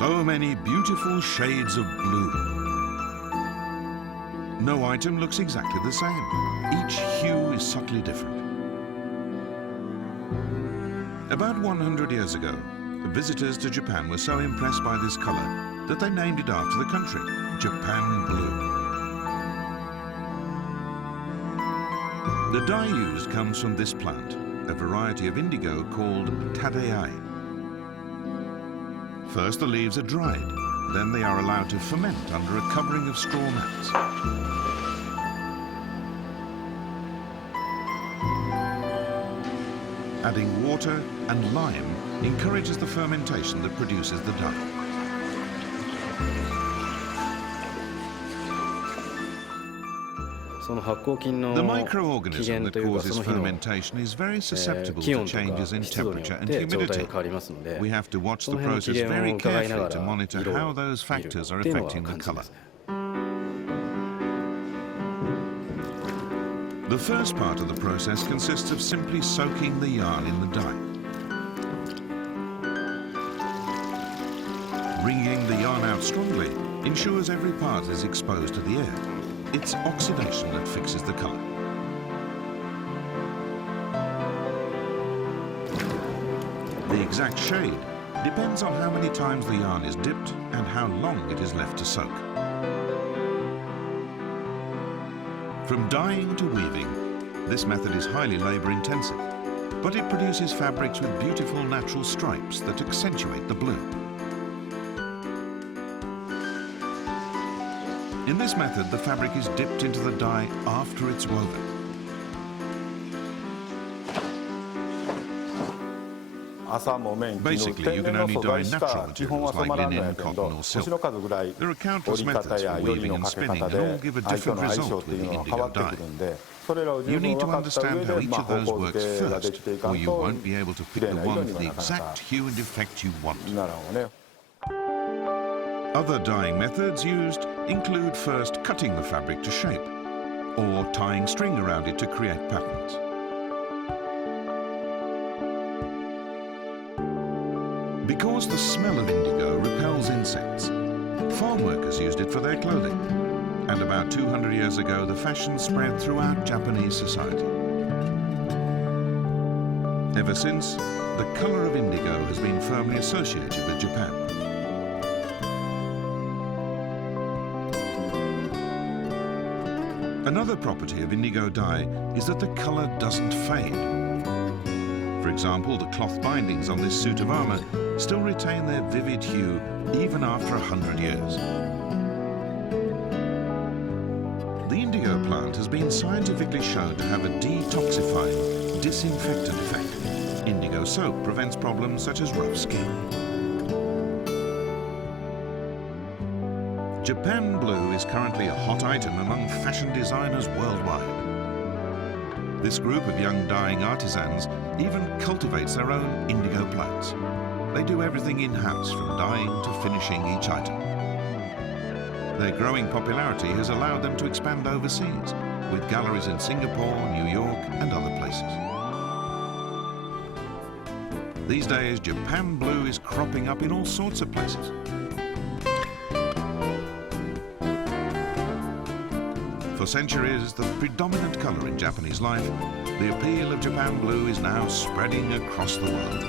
So many beautiful shades of blue. No item looks exactly the same. Each hue is subtly different. About 100 years ago, visitors to Japan were so impressed by this color that they named it after the country, Japan Blue. The dye used comes from this plant, a variety of indigo called tadeai. First the leaves are dried, then they are allowed to ferment under a covering of straw mats. Adding water and lime encourages the fermentation that produces the dye. The microorganism that causes fermentation is very susceptible to changes in temperature and humidity. We have to watch the process very carefully to monitor how those factors are affecting the color. The first part of the process consists of simply soaking the yarn in the dye. Wringing the yarn out strongly ensures every part is exposed to the air. It's oxidation that fixes the color. The exact shade depends on how many times the yarn is dipped and how long it is left to soak. From dyeing to weaving, this method is highly labor-intensive, but it produces fabrics with beautiful natural stripes that accentuate the blue. In this method, the fabric is dipped into the dye after it's woven. Basically, you can only dye natural materials like linen, cotton or silk. There are countless methods for weaving and spinning, and all give a different result with the indigo dye. You need to understand how each of those works first, or you won't be able to pick the one with the exact hue and effect you want. Other dyeing methods used include first cutting the fabric to shape, or tying string around it to create patterns. Because the smell of indigo repels insects, farm workers used it for their clothing. And about 200 years ago, the fashion spread throughout Japanese society. Ever since, the color of indigo has been firmly associated with Japan. Another property of indigo dye is that the color doesn't fade. For example, the cloth bindings on this suit of armor still retain their vivid hue even after 100 years. The indigo plant has been scientifically shown to have a detoxifying, disinfectant effect. Indigo soap prevents problems such as rough skin. Japan Blue is currently a hot item among fashion designers worldwide. This group of young dyeing artisans even cultivates their own indigo plants. They do everything in-house, from dyeing to finishing each item. Their growing popularity has allowed them to expand overseas, with galleries in Singapore, New York, and other places. These days, Japan Blue is cropping up in all sorts of places. For centuries, the predominant color in Japanese life, the appeal of Japan Blue is now spreading across the world.